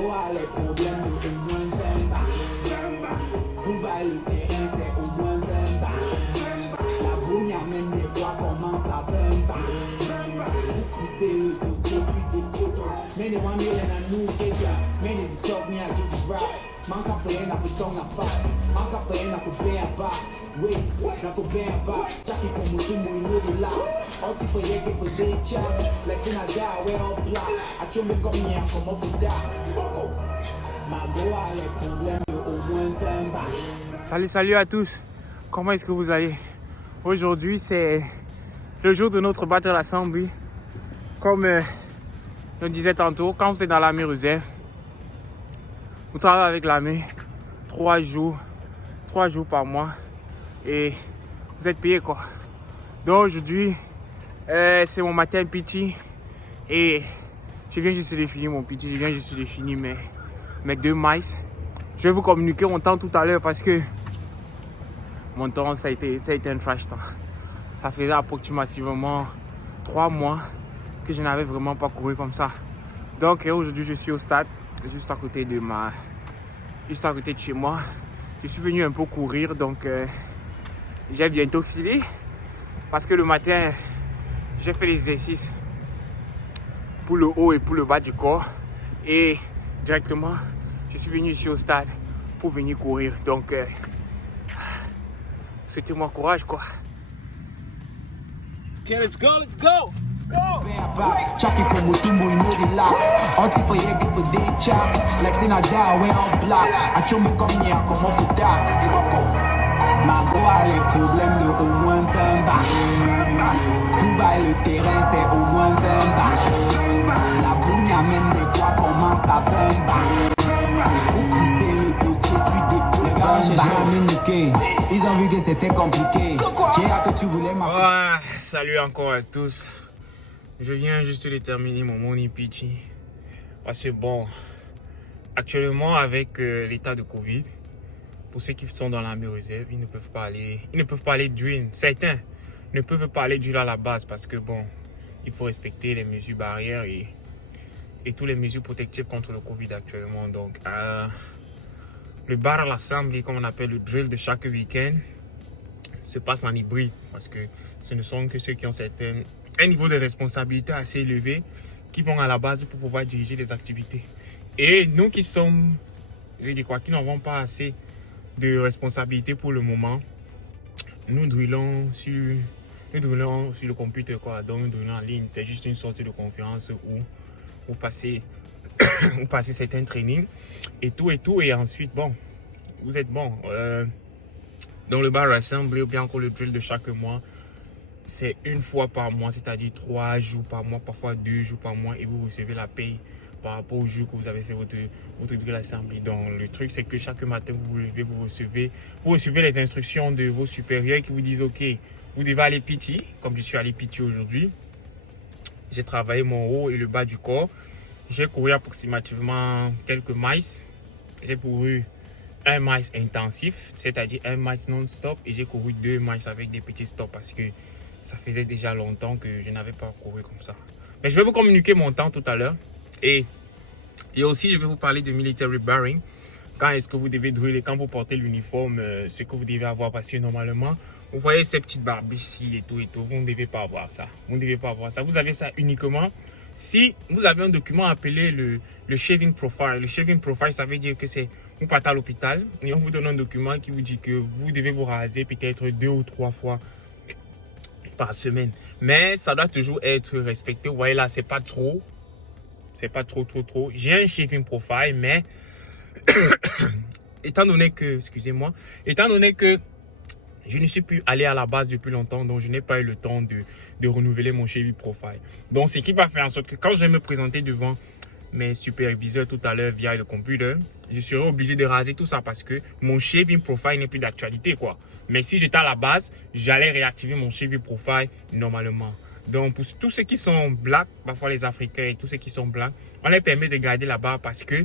Goa, les problèmes de au moins 20 bars. Dubaï, le terrain, c'est au moins 20 bars. La bougna, même des fois, commence à 20 bars. Pour pousser le dossier, tu déposes. Many 1 million and new get ya. Many talk me, I just ride. Man kan förenas för sånga fast. Man kan förenas för bära. Wait, not for bära. Jackie from Mutumbo in Lodi Loud. Alltid för jäget för det chat. Like in a guy, we're all black. I show me come here, come off with that. Magoa, les problèmes de au moins 20 bars. Salut à tous. Comment est-ce que vous allez? Aujourd'hui, c'est le jour de notre battle assembly. Comme je disais tantôt, quand vous êtes dans l'armée réserve, vous travaillez avec l'armée 3 jours par mois et vous êtes payé quoi. Donc aujourd'hui, c'est mon matin PT et je viens juste de finir mon PT, je viens juste de finir mes 2 miles. Je vais vous communiquer mon temps tout à l'heure parce que mon temps ça a été un trash temps. Ça faisait approximativement 3 mois que je n'avais vraiment pas couru comme ça. Donc aujourd'hui je suis au stade, juste à côté de chez moi. Je suis venu un peu courir, donc j'ai bientôt filé parce que le matin j'ai fait les exercices pour le haut et pour le bas du corps et directement je suis venu ici au stade pour venir courir. Donc souhaitez-moi courage quoi. Okay, let's go. Jackie from Mutumbo in Lodi Loud. Alltid för jäget för det chat. Like in a guy, we're all black. I show me come here, come off with that. Magoa, les problèmes de au moins 20 bars. Dubaï, le terrain, c'est au moins 20 bars. La bougna, même des fois, commence à 20 bars. Pour pousser le dossier, tu déposes. Les gars, j'ai jamais niqué. Ils ont vu que c'était compliqué. Qu'est-ce que tu voulais Ah, salut encore à tous. Je viens juste de terminer mon morning PT. Parce que bon, actuellement avec l'état de Covid, pour ceux qui sont dans l'armée réserve, ils ne peuvent pas aller drill. Certains ne peuvent pas aller drill à la base parce que bon, il faut respecter les mesures barrières et toutes les mesures protectives contre le Covid actuellement. Donc, le bar à l'assemblée, comme on appelle le drill de chaque week-end, se passe en hybride parce que ce ne sont que ceux qui ont un niveau de responsabilité assez élevé qui vont à la base pour pouvoir diriger les activités. Et nous qui sommes, qui n'avons pas assez de responsabilité pour le moment, nous drillons sur le computer quoi. Donc nous drillons en ligne. C'est juste une sorte de conférence où vous passez certains trainings et tout et ensuite bon, vous êtes bon. Dans le bar assembly ou bien encore le drill de chaque mois, c'est une fois par mois, c'est-à-dire 3 jours par mois, parfois 2 jours par mois, et vous recevez la paye par rapport au jour que vous avez fait votre drill assembly. Donc le truc c'est que chaque matin vous vous levez, vous recevez les instructions de vos supérieurs qui vous disent ok, vous devez aller PT, comme je suis allé PT aujourd'hui. J'ai travaillé mon haut et le bas du corps. J'ai couru approximativement quelques miles. J'ai couru 1 miles intensif, c'est-à-dire 1 miles non-stop, et j'ai couru 2 miles avec des petits stops parce que ça faisait déjà longtemps que je n'avais pas couru comme ça. Mais je vais vous communiquer mon temps tout à l'heure et aussi je vais vous parler de military barring. Quand est-ce que vous devez driller, quand vous portez l'uniforme, ce que vous devez avoir parce que normalement, vous voyez ces petites barbes ici et tout, vous ne devez pas avoir ça. Vous ne devez pas avoir ça. Vous avez ça uniquement si vous avez un document appelé le shaving profile. Le shaving profile, ça veut dire que c'est vous partez à l'hôpital et on vous donne un document qui vous dit que vous devez vous raser peut-être 2 ou 3 fois par semaine. Mais ça doit toujours être respecté. Vous voyez là, c'est pas trop. C'est pas trop. J'ai un shaving profile, mais étant donné que je ne suis plus allé à la base depuis longtemps, donc je n'ai pas eu le temps de renouveler mon shaving profile. Donc, ce qui va faire en sorte que quand je vais me présenter devant mes superviseurs tout à l'heure via le computer, je serai obligé de raser tout ça parce que mon shaving profile n'est plus d'actualité quoi. Mais si j'étais à la base, j'allais réactiver mon shaving profile normalement. Donc, pour tous ceux qui sont blacks, parfois les Africains et tous ceux qui sont blancs, on les permet de garder la barbe parce que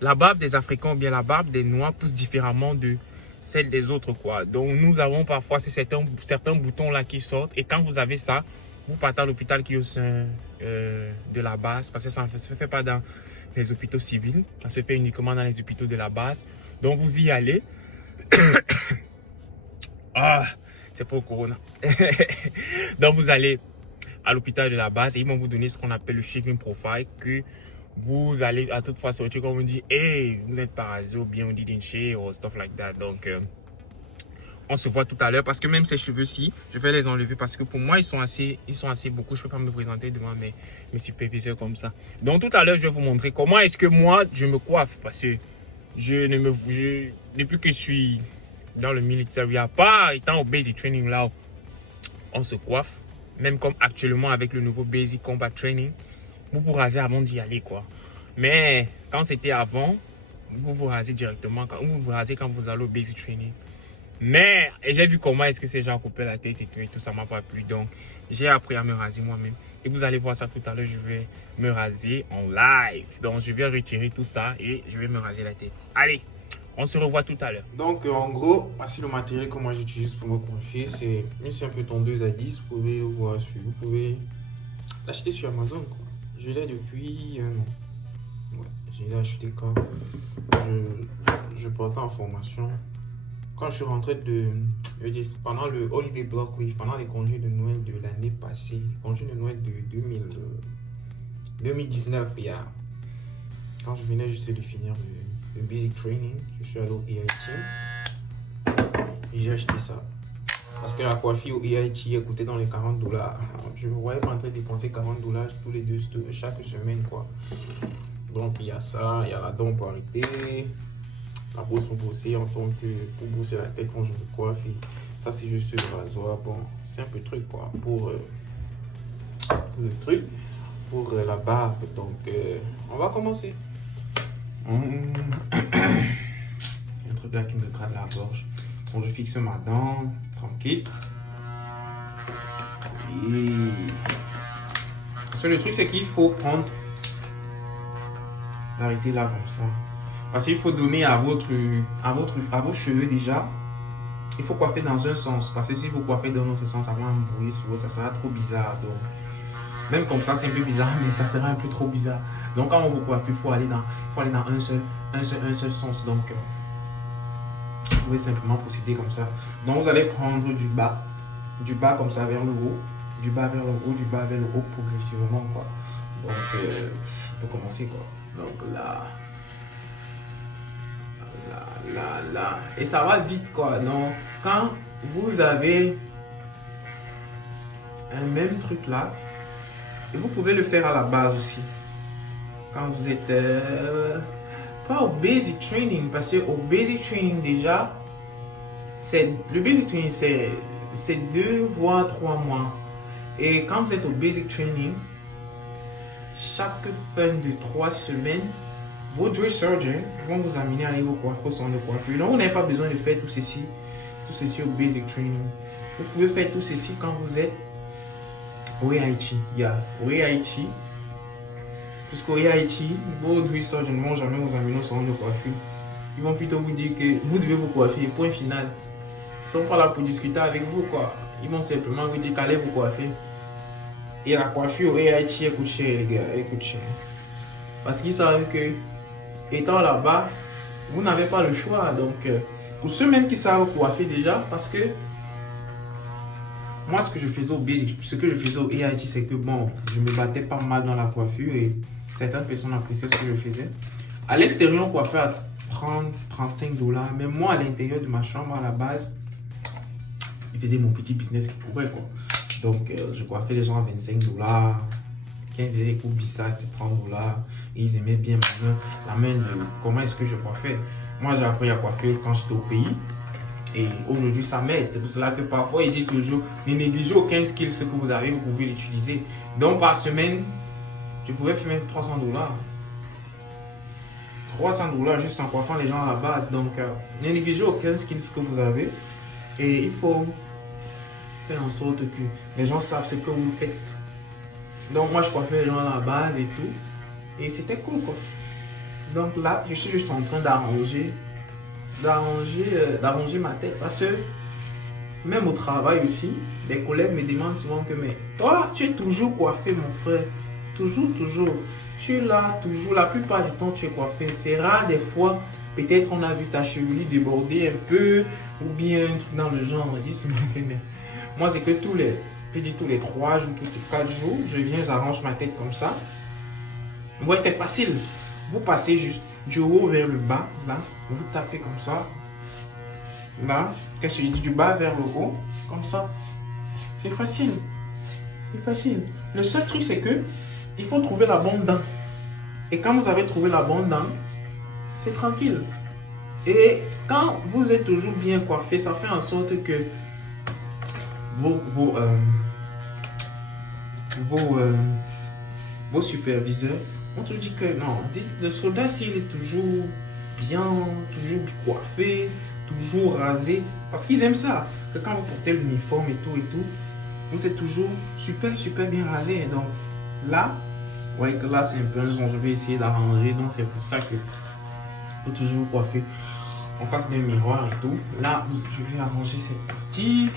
la barbe des Africains ou bien la barbe des Noirs pousse différemment de celle des autres quoi. Donc nous avons parfois certains boutons là qui sortent et quand vous avez ça, vous partez à l'hôpital qui est au sein de la base parce que ça ne se fait pas dans les hôpitaux civils. Ça se fait uniquement dans les hôpitaux de la base. Donc, vous y allez. Ah, c'est pour le corona. Donc, vous allez à l'hôpital de la base et ils vont vous donner ce qu'on appelle le shaving profile, que vous allez à toute fois sortir quand on vous dit hey, vous êtes parasite ou bien on dit d'une shave ou stuff like that. Donc on se voit tout à l'heure parce que même ces cheveux-ci, je vais les enlever parce que pour moi ils sont assez beaucoup. Je peux pas me présenter devant mes superviseurs comme ça. Donc tout à l'heure je vais vous montrer comment est-ce que moi je me coiffe parce que depuis que je suis dans le militaire, à part étant au basic training là, on se coiffe. Même comme actuellement avec le nouveau Basic Combat Training, vous vous rasez avant d'y aller quoi. Mais quand c'était avant, vous vous rasez directement, vous vous rasez quand vous allez au Basic Training. Mais j'ai vu comment est-ce que ces gens coupaient la tête et tout ça m'a pas plu. Donc j'ai appris à me raser moi-même. Et vous allez voir ça tout à l'heure, je vais me raser en live. Donc je vais retirer tout ça et je vais me raser la tête. Allez, on se revoit tout à l'heure. Donc en gros, voici le matériel que moi j'utilise pour me coiffer. C'est une simple tondeuse à 10. Vous pouvez voir vous pouvez l'acheter sur Amazon quoi. Je l'ai depuis un an. Ouais, je l'ai acheté quand je partais en formation. Quand je suis rentré pendant le Holiday Block Leave, pendant les congés de Noël de l'année passée, congés de Noël de 2019, quand je venais juste de finir le Basic Training, je suis allé au EIT et j'ai acheté ça. Parce que la coiffure au EIT coûtait dans les $40. Je me voyais pas en train de dépenser $40 tous les chaque semaine quoi. Donc il y a ça, il y a la dent pour arrêter, la brosse pour brosser en tant que pour brosser la tête quand je me coiffe. Et ça c'est juste le rasoir. Bon, c'est un peu de truc quoi pour le truc pour la barbe. Donc on va commencer. Il y a un truc là qui me gratte la gorge. Bon, je fixe ma dent, tranquille. Et... Parce que le truc c'est qu'il faut prendre l'arrêter là comme ça. Parce qu'il faut donner à vos cheveux déjà. Il faut coiffer dans un sens. Parce que si vous coiffez dans l'autre sens, ça va embrouiller sur vous, ça sera trop bizarre. Donc, même comme ça, c'est un peu bizarre, mais ça sera un peu trop bizarre. Donc, quand on vous coiffe, il faut aller dans un seul sens. Donc, vous pouvez simplement procéder comme ça. Donc, vous allez prendre du bas comme ça vers le haut, du bas vers le haut, du bas vers le haut, progressivement, quoi. Donc, on peut commencer, quoi. Donc, là. Et ça va vite, quoi. Donc, quand vous avez un même truc là, et vous pouvez le faire à la base aussi. Quand vous êtes pas au basic training, parce que au basic training déjà, le basic training c'est 2 voire 3 mois. Et quand vous êtes au basic training, chaque fin de 3 semaines, vos dress surgeons vont vous amener à aller vous coiffer au salon de coiffure. Donc vous n'avez pas besoin de faire tout ceci au basic training. Vous pouvez faire tout ceci quand vous êtes au EIT. Au EIT. Puisqu'au EIT, vos dress surgeons ne vont jamais vous amener au salon de coiffure. Ils vont plutôt vous dire que vous devez vous coiffer. Point final. Ils ne sont pas là pour discuter avec vous, quoi. Ils vont simplement vous dire qu'allez vous coiffer. Et la coiffure au EIT, elle coûte cher, les gars. Elle coûte cher. Parce qu'ils savent que, étant là-bas, vous n'avez pas le choix. Donc, pour ceux même qui savent coiffer déjà, parce que moi, ce que je faisais au EIT, c'est que bon, je me battais pas mal dans la coiffure et certaines personnes appréciaient ce que je faisais. À l'extérieur, on coiffait à 30-35$. Mais moi, à l'intérieur de ma chambre, à la base, je faisais mon petit business qui pourrait, quoi. Donc, je coiffais les gens à 25$. Quand ils faisaient des coups bizarres, c'était 30$. Et ils aimaient bien la main de comment est-ce que je coiffais. Moi, j'ai appris à coiffer quand j'étais au pays. Et aujourd'hui, ça m'aide. C'est pour cela que parfois, il dit toujours, ne négligez aucun skill, ce que vous avez, vous pouvez l'utiliser. Donc, par semaine, je pouvais faire même $300. $300 juste en coiffant les gens à la base. Donc, ne négligez aucun skill, ce que vous avez. Et il faut faire en sorte que les gens savent ce que vous faites. Donc, moi, je coiffais les gens à la base et tout. Et c'était cool, quoi. Donc là, je suis juste en train d'arranger ma tête. Parce que même au travail aussi, les collègues me demandent souvent que mais toi, tu es toujours coiffé, mon frère. Toujours. Je tu es là toujours, la plupart du temps tu es coiffé. C'est rare des fois, peut-être on a vu ta chevelure déborder un peu, ou bien un truc dans le genre. Moi c'est que tous les 3 jours, tous les 4 jours, je viens, j'arrange ma tête comme ça. Ouais, c'est facile. Vous passez juste du haut vers le bas, là, vous tapez comme ça. Là, qu'est-ce que je dis, du bas vers le haut, comme ça. C'est facile. C'est facile. Le seul truc, c'est que il faut trouver la bonne dent. Et quand vous avez trouvé la bonne dent, c'est tranquille. Et quand vous êtes toujours bien coiffé, ça fait en sorte que vos superviseurs on te dit que non, le soldat s'il est toujours bien, toujours coiffé, toujours rasé, parce qu'ils aiment ça. Que quand vous portez l'uniforme et tout, vous êtes toujours super bien rasé. Et donc là, vous voyez que là c'est un peu un son, je vais essayer d'arranger. Donc c'est pour ça que faut toujours coiffer en face d'un miroir et tout. Là, je vais arranger cette partie.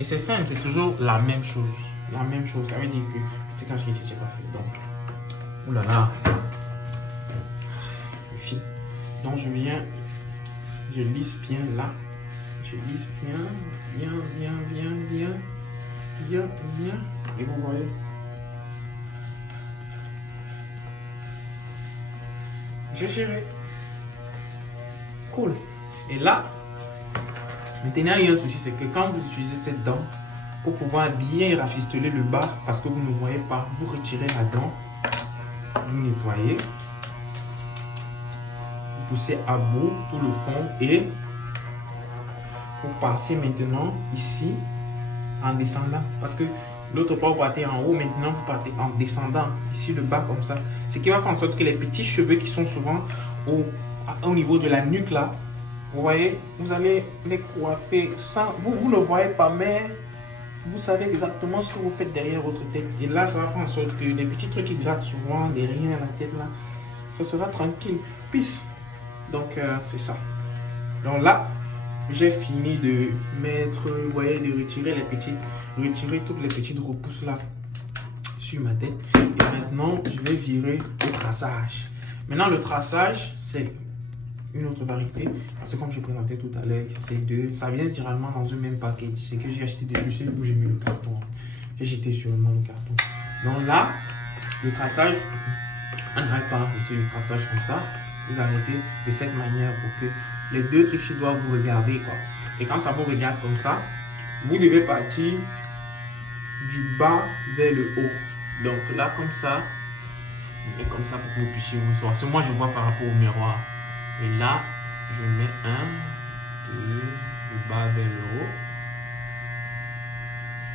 Et c'est simple, c'est toujours la même chose. La même chose, ça veut dire que c'est quand je suis ici, coiffé. Donc, oulala, le fil. Donc je viens, je lisse bien là. Je lisse bien. Et vous voyez. J'ai géré. Cool. Et là, maintenant il y a un souci, c'est que quand vous utilisez cette dent, pour pouvoir bien rafistoler le bas, parce que vous ne voyez pas, vous retirez la dent, vous nettoyez, vous poussez à bout tout le fond et vous passez maintenant ici en descendant, parce que l'autre part vous partez en haut, maintenant vous partez en descendant ici le bas comme ça, ce qui va faire en sorte que les petits cheveux qui sont souvent au niveau de la nuque là, vous voyez, vous allez les coiffer sans, vous ne voyez pas, mais vous savez exactement ce que vous faites derrière votre tête. Et là, ça va faire en sorte que les petits trucs qui grattent souvent derrière la tête là, ça sera tranquille. Peace. Donc, c'est ça. Donc là, j'ai fini de mettre, vous voyez, de retirer toutes les petites repousses là sur ma tête. Et maintenant, je vais virer le traçage. Maintenant, le traçage, c'est une autre variété, parce que comme je présentais tout à l'heure, c'est deux, ça vient généralement dans un même package. C'est que j'ai acheté depuis, c'est où j'ai mis le carton. J'ai jeté sur le carton. Donc là, le traçage, on n'arrête pas de le traçage comme ça. Vous arrêtez de cette manière pour que les deux trucs ci doivent vous regarder quoi. Et quand ça vous regarde comme ça, vous devez partir du bas vers le haut. Donc là comme ça, et comme ça pour que vous puissiez vous voir. Parce que moi je vois par rapport au miroir. Et là, je mets 1, 2, du bas vers le haut,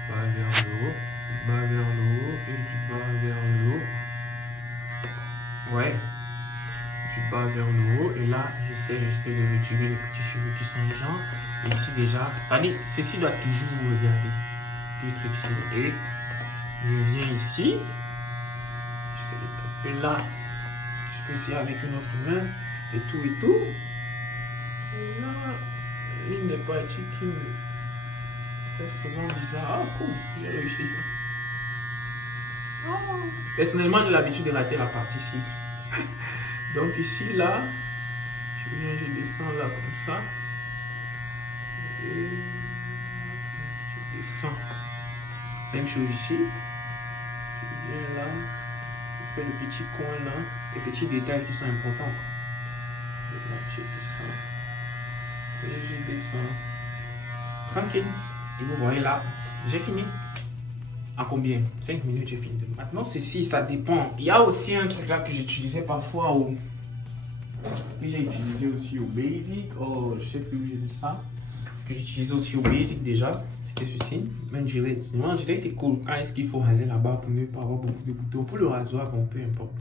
bas vers le haut, du bas vers le haut et du bas vers le haut. Ouais, du bas vers le haut. Et là, j'essaie juste de retirer les petits cheveux qui sont les gens. Et ici déjà, c'est-à-dire, ceci doit toujours vous regarder. Le truc ici. Et je viens ici. Et là, je peux essayer avec une autre main. Et tout. Et là, il n'est pas ici qui me fait souvent bizarre. Ah, cool, j'ai réussi ça. Oh. Personnellement, j'ai l'habitude de rater la partie ici. Donc ici, là, je descends là comme ça. Et je descends. Même chose ici. Je viens là. Je fais le petit coin là. Les petits détails qui sont importants. Et là, je descends. Et je descends. Tranquille. Et vous voyez là, j'ai fini. En combien? 5 minutes, j'ai fini. Maintenant, ceci, ça dépend. Il y a aussi un truc là que j'utilisais parfois au... Que j'ai utilisé aussi au Basic. Oh, je sais plus où j'ai mis ça. Que j'utilisais aussi au Basic déjà. C'était ceci. Même gilet. Sinon, le gilet était cool. Quand est-ce qu'il faut raser là-bas pour ne pas avoir beaucoup de boutons? Pour le rasoir, bon, peu importe.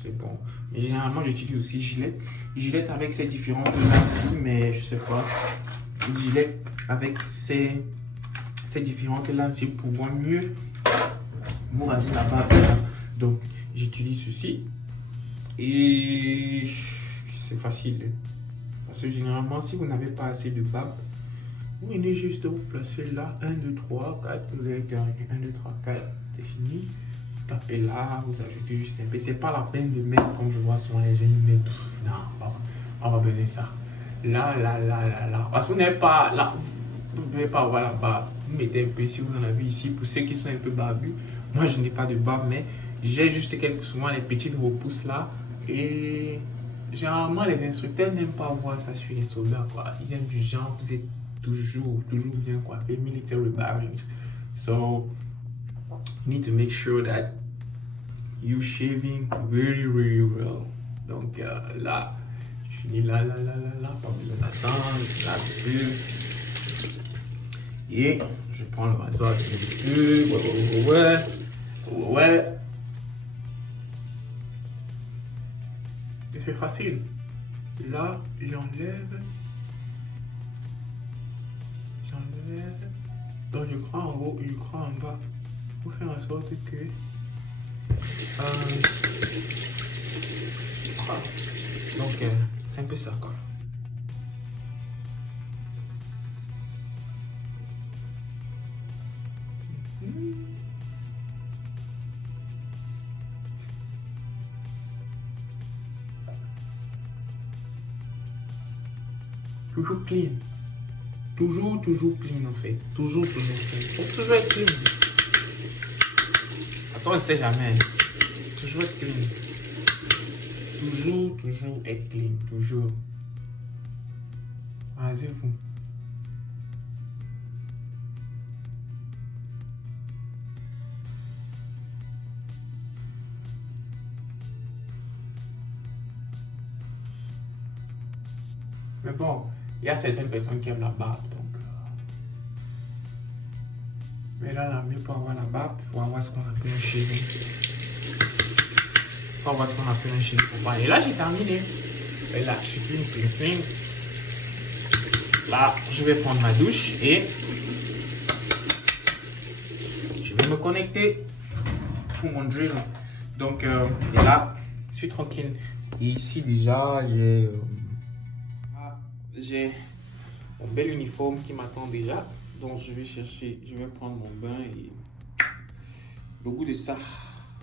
C'est bon. Mais généralement, j'utilise aussi gilet. Gilet avec ces différentes lames-ci, mais je sais pas. Gilet avec ces différentes lames-ci pour pouvoir mieux vous raser la barbe. Donc, j'utilise ceci. Et c'est facile. Parce que généralement, si vous n'avez pas assez de barbe, vous venez juste vous placer là. 1, 2, 3, 4. Vous allez terminer. 1, 2, 3, 4. C'est fini. tapez là, vous ajoutez juste un peu. C'est pas la peine de mettre, comme je vois souvent les gens mettent. Non, on va donner ça. Là. Parce que vous n'avez pas, là, vous ne pouvez pas avoir la barbe. Vous mettez un peu si vous en avez ici. Pour ceux qui sont un peu barbus, moi je n'ai pas de barbe, mais j'ai juste souvent les petites repousses là. Et généralement, les instructeurs n'aiment pas voir ça sur les soldats, quoi. Ils aiment du genre, vous êtes toujours bien coiffé, military bearings. So, you need to make sure that you shaving very well. Donc là, je finis là, pas besoin d'attendre, là, et je prends le rasoir dessus, ouais. Et c'est facile. Là, j'enlève. Donc je crois en haut, je crois en bas. Pour faire en sorte que donc c'est un peu ça quoi. Toujours clean. Toujours clean en fait. Toujours clean. Faut toujours être clean. De toute façon, on ne sait jamais. Toujours être clean. Toujours être clean. Toujours. Vas-y, vous. Mais bon, il y a certaines personnes qui aiment la barbe, donc. Mais là, mieux pour avoir la barbe, il faut avoir ce qu'on appelle un shaving. Et là, j'ai terminé. Et là, je suis clean. Là, je vais prendre ma douche et je vais me connecter pour mon drill. Donc, et là, je suis tranquille. Et ici, déjà, j'ai mon bel uniforme qui m'attend déjà. Donc je vais prendre mon bain et le goût de ça,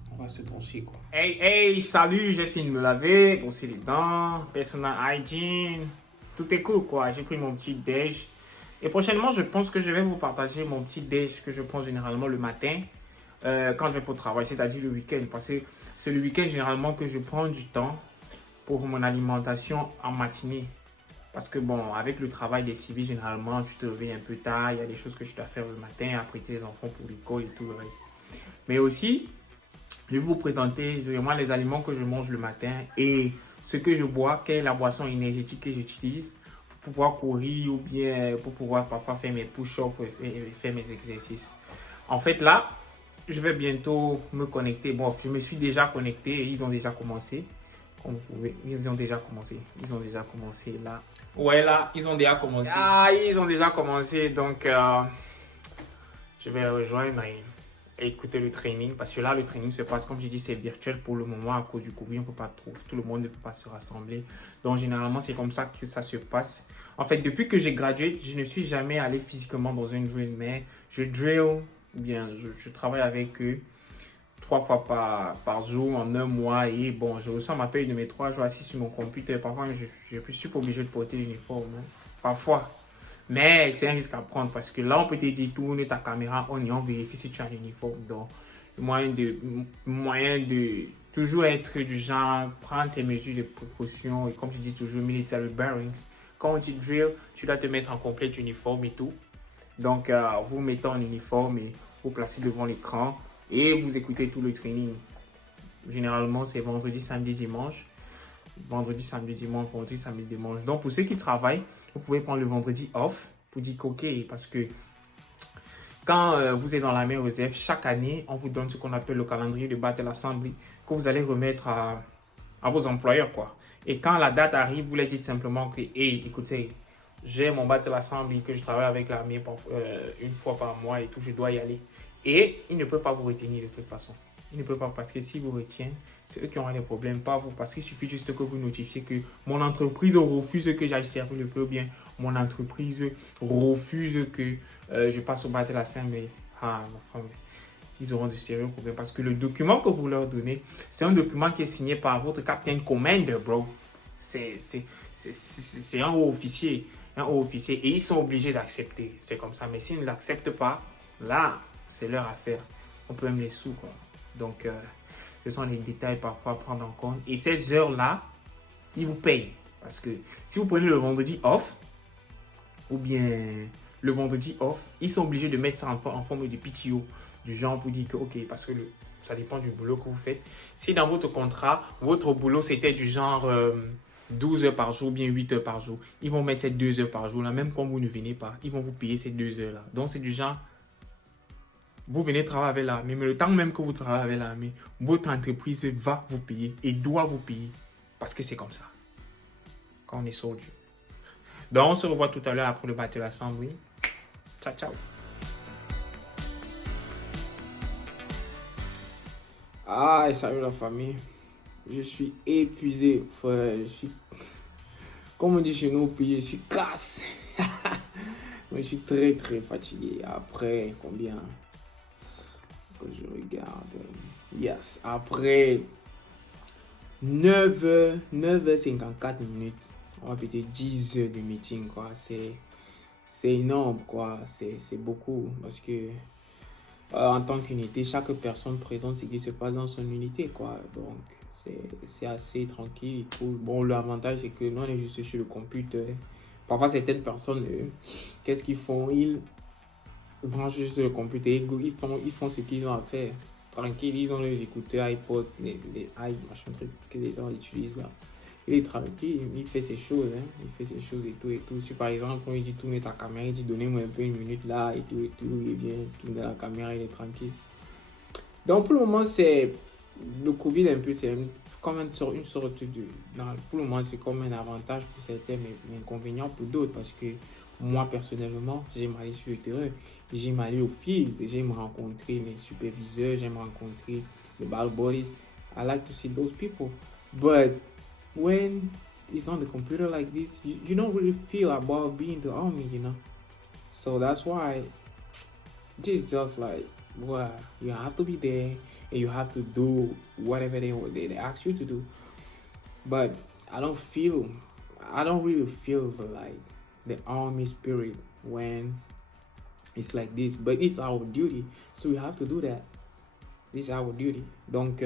on va se broncher quoi. Hey, salut, j'ai fini de me laver, brosser les dents, personal hygiene, tout est cool quoi. J'ai pris mon petit déj et prochainement je pense que je vais vous partager mon petit déj que je prends généralement le matin quand je vais pour le travail, c'est-à-dire le week-end, parce que c'est le week-end généralement que je prends du temps pour mon alimentation en matinée. Parce que bon, avec le travail des civils, généralement, tu te réveilles un peu tard, il y a des choses que tu dois faire le matin, apprêter les enfants pour l'école et tout le reste. Mais aussi, je vais vous présenter vraiment les aliments que je mange le matin et ce que je bois, quelle est la boisson énergétique que j'utilise pour pouvoir courir ou bien pour pouvoir parfois faire mes push-ups et faire mes exercices. En fait, là, je vais bientôt me connecter. Bon, je me suis déjà connecté et ils ont déjà commencé. Comme vous pouvez, ils ont déjà commencé là. Ouais, là, ils ont déjà commencé. Donc, je vais rejoindre et écouter le training. Parce que là, le training se passe, comme je dis, c'est virtuel pour le moment. À cause du Covid, on peut pas trop, tout le monde ne peut pas se rassembler. Donc, généralement, c'est comme ça que ça se passe. En fait, depuis que j'ai gradué, je ne suis jamais allé physiquement dans une drill, mais je drill, bien, je travaille avec eux 3 fois par jour en un mois et bon, je reçois ma paye de mes 3 jours assis sur mon computer. Parfois, je suis pas obligé de porter l'uniforme. Hein. Parfois. Mais c'est un risque à prendre parce que là, on peut te dire tourne ta caméra on vérifie si tu as l'uniforme. Donc, le moyen de toujours être du genre, prendre ces mesures de précaution et comme je dis toujours, military bearings. Quand on dit drill, tu dois te mettre en complet uniforme et tout. Donc, vous mettez en uniforme et vous placez devant l'écran. Et vous écoutez tout le training. Généralement, c'est vendredi, samedi, dimanche. Vendredi, samedi, dimanche. Donc, pour ceux qui travaillent, vous pouvez prendre le vendredi off pour dire OK. Parce que quand vous êtes dans la même réserve, chaque année, on vous donne ce qu'on appelle le calendrier de battle assembly que vous allez remettre à vos employeurs, quoi. Et quand la date arrive, vous leur dites simplement que, hey, écoutez, j'ai mon battle assembly que je travaille avec l'armée une fois par mois et tout, je dois y aller. Et ils ne peuvent pas vous retenir de toute façon. Ils ne peuvent pas parce que s'ils vous retiennent, c'est eux qui auront des problèmes, pas vous. Parce qu'il suffit juste que vous notifiez que mon entreprise refuse que j'aille servir le peu ou bien mon entreprise refuse que je passe au battle assembly. Ah, ma femme. ils auront de sérieux problèmes. Parce que le document que vous leur donnez, c'est un document qui est signé par votre Captain Commander, bro. C'est un haut officier. Un haut officier. Et ils sont obligés d'accepter. C'est comme ça. Mais s'ils ne l'acceptent pas, là, c'est leur affaire. On peut même les sous, quoi. Donc, ce sont les détails parfois à prendre en compte. Et ces heures-là, ils vous payent. Parce que si vous prenez le vendredi off, ou bien le vendredi off, ils sont obligés de mettre ça en forme de PTO. Du genre pour dire que, ok, parce que ça dépend du boulot que vous faites. Si dans votre contrat, votre boulot c'était du genre 12 heures par jour, bien 8 heures par jour, ils vont mettre ces 2 heures par jour là, même quand vous ne venez pas, ils vont vous payer ces 2 heures là. Donc c'est du genre, vous venez travailler avec l'armée, mais le temps même que vous travaillez avec l'armée, votre entreprise va vous payer et doit vous payer parce que c'est comme ça. Quand on est soldier. Donc on se revoit tout à l'heure après le battle assembly. Ciao, ciao. Ah, salut la famille. Je suis épuisé, frère. Comme on dit chez nous au pays, je suis casse. Je suis très très fatigué. Après, combien? Que je regarde. Yes, après 9h54 minutes. On va peut-être 10 heures de meeting, quoi. C'est énorme, quoi. C'est beaucoup. Parce que en tant qu'unité, chaque personne présente ce qui se passe dans son unité, quoi. Donc, c'est assez tranquille et cool. Bon, l'avantage, c'est que nous, on est juste sur le computer. Parfois, certaines personnes, qu'est-ce qu'ils font? Ils branchent juste le computer, ils font ce qu'ils ont à faire. Tranquille, ils ont les écouteurs, iPod, les machin truc que les gens utilisent là. Il est tranquille, il fait ses choses, hein. Il fait ses choses et tout et tout. Si par exemple, quand il dit tourner ta caméra, il dit donnez-moi un peu une minute là et tout, il vient tourner la caméra, il est tranquille. Donc pour le moment, c'est le Covid un peu, c'est comme une sorte de... Non, pour le moment, c'est comme un avantage pour certains, mais inconvénient pour d'autres parce que moi, personnellement, j'aime aller sur le terrain, j'aime aller au field, j'aime rencontrer mes superviseurs, j'aime rencontrer les battle buddies. I like to see those people. But when it's on the computer like this, you don't really feel about being the army, you know? So that's why it's just like, well, you have to be there and you have to do whatever they ask you to do. But I don't really feel the army spirit when it's like this. But it's our duty, so we have to do that. This is our duty. Donc,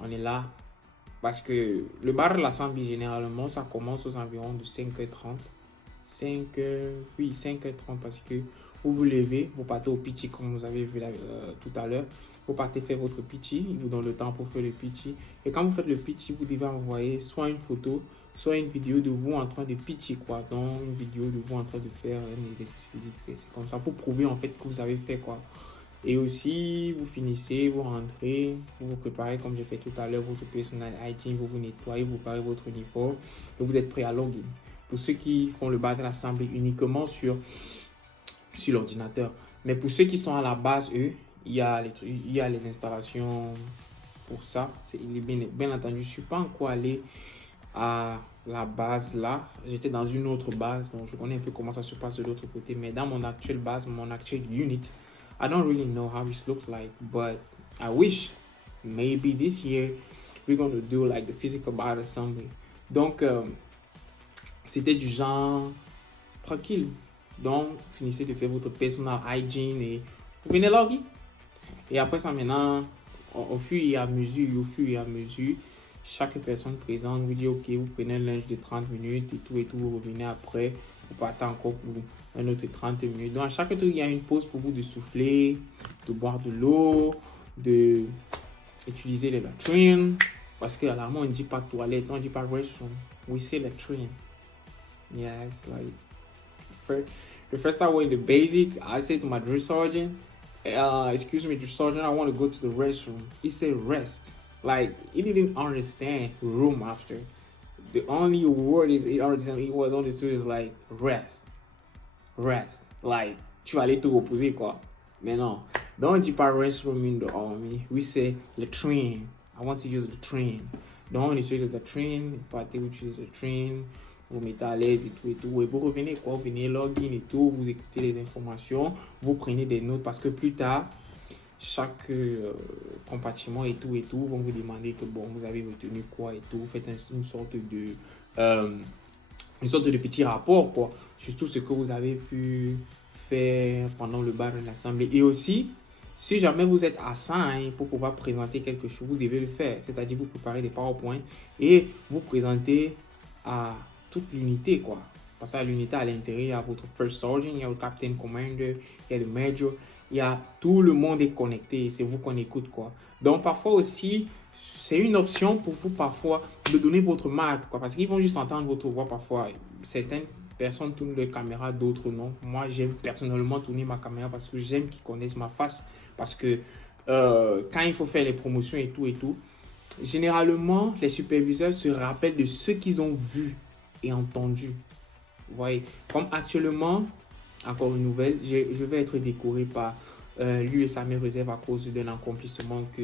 on est là. Parce que le bar de l'Assemblée, généralement, ça commence aux environs de 5h30. 5h30 parce que vous vous levez, vous partez au pitchy comme vous avez vu tout à l'heure. Vous partez faire votre pitchy, il vous donne le temps pour faire le pitchy. Et quand vous faites le pitchy, vous devez envoyer soit une photo, soit une vidéo de vous en train de pitcher, quoi. Donc, une vidéo de vous en train de faire un exercice physique. C'est comme ça pour prouver en fait que vous avez fait, quoi. Et aussi, vous finissez, vous rentrez, vous vous préparez comme j'ai fait tout à l'heure, votre personal hygiene, vous vous nettoyez, vous préparez votre uniforme et vous êtes prêt à login. Pour ceux qui font le battle assembly uniquement sur l'ordinateur. Mais pour ceux qui sont à la base, eux, il y a les installations pour ça. Bien entendu, je ne suis pas encore allé à la base là. J'étais dans une autre base, donc je connais un peu comment ça se passe de l'autre côté. Mais dans mon actuelle base, mon actual unit, I don't really know how it looks like, but I wish maybe this year we're going to do like the physical battle assembly. Donc, c'était du genre tranquille. Donc, finissez de faire votre personal hygiene et vous venez logger. Et après ça, maintenant, au fur et à mesure, chaque personne présente vous dit, ok, vous prenez un lunch de 30 minutes et tout, vous revenez après, vous partez encore pour un autre 30 minutes. Donc, à chaque truc, il y a une pause pour vous de souffler, de boire de l'eau, d'utiliser les latrines. Parce qu'à la main, on ne dit pas toilette, on ne dit pas restroom. We say latrine. Yeah, it's like, the first time I went to basic, I said to my drill sergeant, excuse me, drill sergeant, I want to go to the restroom. He said rest. Like, he didn't understand room after. The only word he was understood is like rest. Rest. Like, tu vas aller te reposer, quoi. Mais non. Don't dit pas restroom in the army. We say latrine. I want to use the train. Don't utilize the train. Partez, vous utilisez le train. Vous mettez à l'aise et tout. Et vous revenez, quoi. Vous venez login et tout. Vous écoutez les informations. Vous prenez des notes parce que plus tard, chaque compartiment et tout, vont vous demander que bon, vous avez retenu quoi et tout. Vous faites une sorte de petit rapport, quoi, sur tout ce que vous avez pu faire pendant le bar de l'assemblée. Et aussi, si jamais vous êtes assigné pour pouvoir présenter quelque chose, vous devez le faire. C'est-à-dire, vous préparez des PowerPoint et vous présentez à toute l'unité, quoi. Parce que l'unité à l'intérieur, il y a votre First Sergeant, il y a le Captain Commander, il y a le Major, il y a tout le monde est connecté. C'est vous qu'on écoute, quoi. Donc, parfois aussi, c'est une option pour vous, parfois, de donner votre marque, quoi. Parce qu'ils vont juste entendre votre voix, parfois. Certaines personnes tournent leur caméra, d'autres non. Moi, j'aime personnellement tourner ma caméra parce que j'aime qu'ils connaissent ma face. Parce que quand il faut faire les promotions et tout, généralement, les superviseurs se rappellent de ce qu'ils ont vu et entendu. Vous voyez, comme actuellement, encore une nouvelle, je vais être décoré par l'US Army Reserve à cause d'un accomplissement que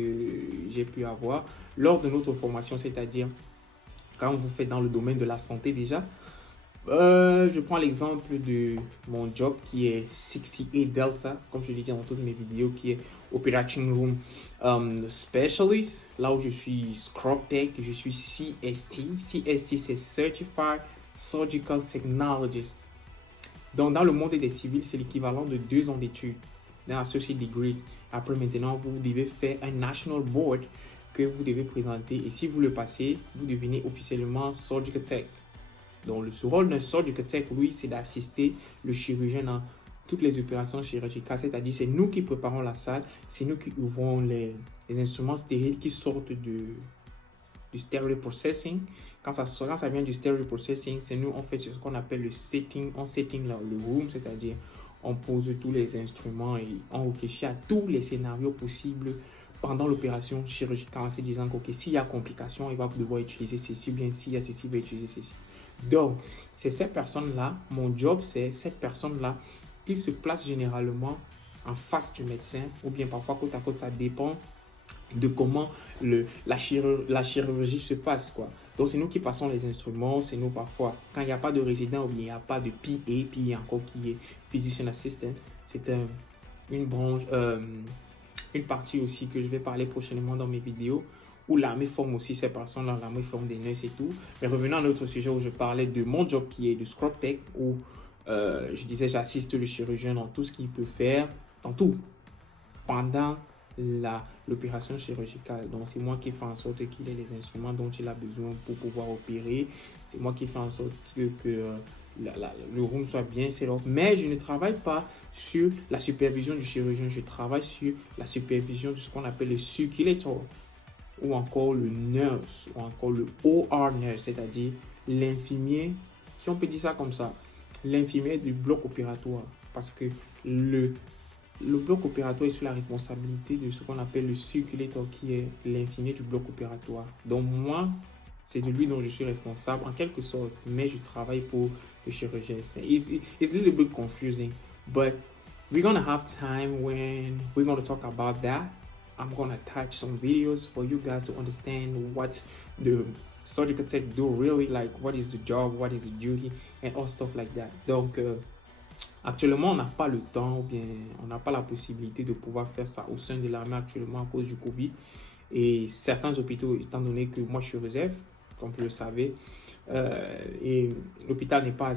j'ai pu avoir lors de notre formation, c'est-à-dire quand vous faites dans le domaine de la santé déjà. Je prends l'exemple de mon job qui est 68 Delta, comme je l'ai dit dans toutes mes vidéos, qui est Operation Room Specialist. Là où je suis Scrub Tech, je suis CST. CST, c'est Certified Surgical Technologist. Donc, dans le monde des civils, c'est l'équivalent de 2 ans d'études d'un associate degree. Après, maintenant, vous devez faire un national board que vous devez présenter. Et si vous le passez, vous devenez officiellement Surgical Tech. Donc, le rôle d'un Surgical Tech, oui, c'est d'assister le chirurgien dans toutes les opérations chirurgicales. C'est-à-dire, c'est nous qui préparons la salle, c'est nous qui ouvrons les instruments stériles qui sortent du sterile processing. Quand ça vient du sterile processing, c'est nous, on fait ce qu'on appelle le setting. On setting le room, c'est-à-dire, on pose tous les instruments et on réfléchit à tous les scénarios possibles pendant l'opération chirurgicale en se disant que s'il y a complication, il va devoir utiliser ceci, bien s'il y a ceci, il va utiliser ceci. Donc, c'est cette personne-là, mon job, c'est cette personne-là qui se place généralement en face du médecin ou bien parfois côte à côte, ça dépend de comment la chirurgie se passe, quoi. Donc, c'est nous qui passons les instruments, c'est nous parfois, quand il n'y a pas de résident ou bien il n'y a pas de PA, puis il y a encore qui est Physician Assistant, c'est une branche, une partie aussi que je vais parler prochainement dans mes vidéos, où l'armée forme aussi ces personnes-là, l'armée forme des nurses et tout. Mais revenons à notre sujet où je parlais de mon job qui est de Scrub Tech, où je disais j'assiste le chirurgien dans tout ce qu'il peut faire, dans tout, pendant l'opération chirurgicale. Donc c'est moi qui fais en sorte qu'il ait les instruments dont il a besoin pour pouvoir opérer. C'est moi qui fais en sorte que le room soit bien set up. Mais je ne travaille pas sur la supervision du chirurgien, je travaille sur la supervision de ce qu'on appelle le circulator, ou encore le nurse, ou encore le OR nurse, c'est-à-dire l'infirmier, si on peut dire ça comme ça, l'infirmier du bloc opératoire. Parce que le bloc opératoire est sous la responsabilité de ce qu'on appelle le circulator, qui est l'infirmier du bloc opératoire. Donc moi, c'est de lui dont je suis responsable en quelque sorte, mais je travaille pour le chirurgien. It's a little bit confusing, but we're gonna have time when we're gonna talk about that. I'm gonna attach some videos for you guys to understand what the surgical tech do really, like what is the job, what is the duty, and all stuff like that. Donc, actuellement, on n'a pas le temps ou bien on n'a pas la possibilité de pouvoir faire ça au sein de l'armée actuellement à cause du Covid. Et certains hôpitaux, étant donné que moi je suis réserve, comme vous le savez, et l'hôpital n'est pas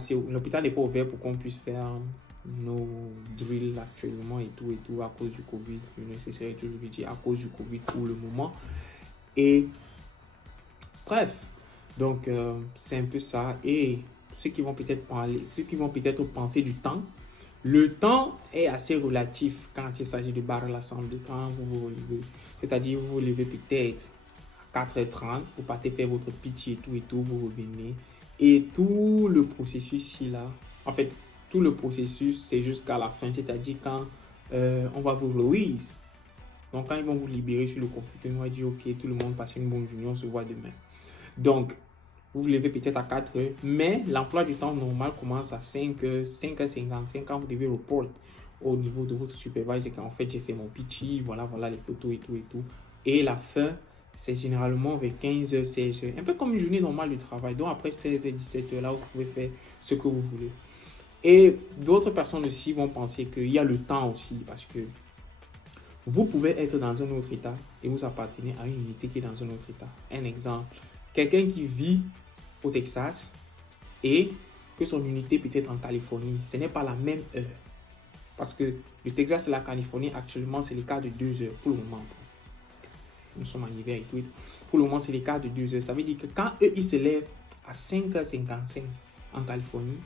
ouvert pour qu'on puisse faire nos drills actuellement et tout à cause du Covid. C'est à cause du Covid pour le moment. Et bref, donc c'est un peu ça. Et ceux qui vont peut-être penser du temps, le temps est assez relatif quand il s'agit de barrer l'assemblée. Quand vous vous levez, c'est-à-dire vous vous levez peut-être à 4h30, vous partez faire votre pitch et tout, vous revenez. Et tout le processus ici, là, en fait, tout le processus, c'est jusqu'à la fin, c'est-à-dire quand on va vous release. Donc, quand ils vont vous libérer sur le computer, on va dire, ok, tout le monde passe une bonne journée, on se voit demain. Donc, vous vous levez peut-être à 4h, mais l'emploi du temps normal commence à 5h, 5h55, quand vous devez report au niveau de votre supervisor, qu'en fait, j'ai fait mon pitchy, voilà les photos et tout. Et la fin, c'est généralement vers 15h, 16h, un peu comme une journée normale de travail. Donc, après 16h, 17h, là, vous pouvez faire ce que vous voulez. Et d'autres personnes aussi vont penser qu'il y a le temps aussi, parce que Vous pouvez être dans un autre État et vous appartenez à une unité qui est dans un autre État. Un exemple, quelqu'un qui vit au Texas et que son unité peut être en Californie, ce n'est pas la même heure. Parce que le Texas et la Californie, actuellement, c'est l'écart de 2 heures pour le moment. Nous sommes en hiver et tout. Pour le moment, c'est l'écart de 2 heures. Ça veut dire que quand eux, ils se lèvent à 5h55 en Californie,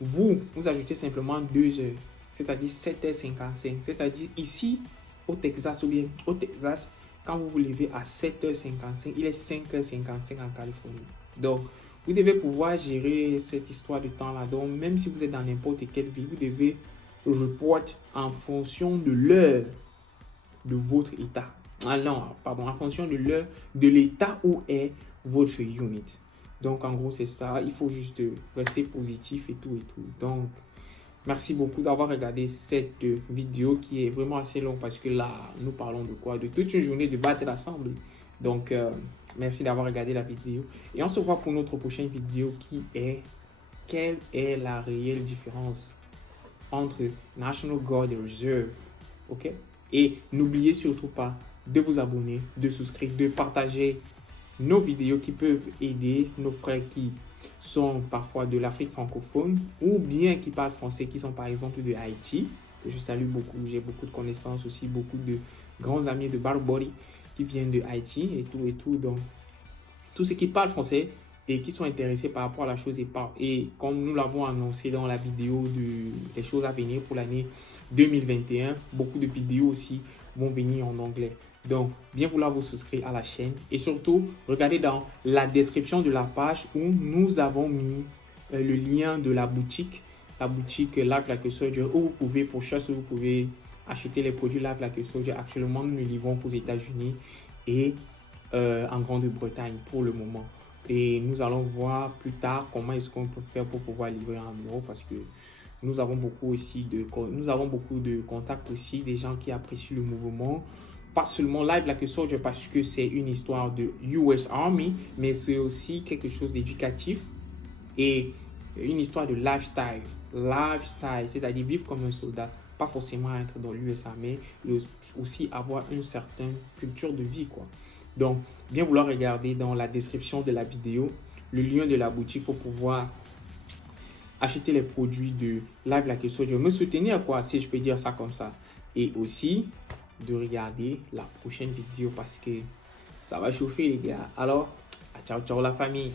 vous ajoutez simplement 2 heures, c'est-à-dire 7h55. C'est-à-dire ici, au Texas, ou bien au Texas, quand vous vous levez à 7h55, il est 5h55 en Californie. Donc, vous devez pouvoir gérer cette histoire de temps-là. Donc, même si vous êtes dans n'importe quelle ville, vous devez report en fonction de l'heure de votre État. Ah non, pardon, en fonction de l'heure de l'État où est votre unit. Donc, en gros, c'est ça. Il faut juste rester positif et tout. Donc, merci beaucoup d'avoir regardé cette vidéo qui est vraiment assez longue parce que là, nous parlons de quoi? De toute une journée de battre l'Assemblée. Donc, merci d'avoir regardé la vidéo. Et on se voit pour notre prochaine vidéo qui est quelle est la réelle différence entre National Guard et Reserve. Ok? Et n'oubliez surtout pas de vous abonner, de souscrire, de partager nos vidéos qui peuvent aider nos frères qui sont parfois de l'Afrique francophone ou bien qui parlent français, qui sont par exemple de Haïti, que je salue beaucoup. J'ai beaucoup de connaissances aussi, beaucoup de grands amis de Barbary qui viennent de Haïti et tout. Donc, tous ceux qui parlent français et qui sont intéressés par rapport à la chose et comme nous l'avons annoncé dans la vidéo des choses à venir pour l'année 2021, beaucoup de vidéos aussi vont venir en anglais. Donc, bien vouloir vous souscrire à la chaîne et surtout, regardez dans la description de la page où nous avons mis le lien de la boutique Live Like a Soldier où vous pouvez, pour chaque vous pouvez acheter les produits Live Like a Soldier. Actuellement, nous les livrons aux États-Unis et en Grande-Bretagne pour le moment. Et nous allons voir plus tard comment est-ce qu'on peut faire pour pouvoir livrer en euros parce que nous avons beaucoup de contacts aussi, des gens qui apprécient le mouvement. Pas seulement Live Like a Soldier parce que c'est une histoire de US Army, mais c'est aussi quelque chose d'éducatif et une histoire de lifestyle. Lifestyle, c'est-à-dire vivre comme un soldat, pas forcément être dans l'US Army, mais aussi avoir une certaine culture de vie, quoi. Donc, bien vouloir regarder dans la description de la vidéo le lien de la boutique pour pouvoir acheter les produits de Live Like a Soldier. Me soutenir, quoi, si je peux dire ça comme ça. Et aussi de regarder la prochaine vidéo parce que ça va chauffer, les gars. Alors, ciao, ciao la famille.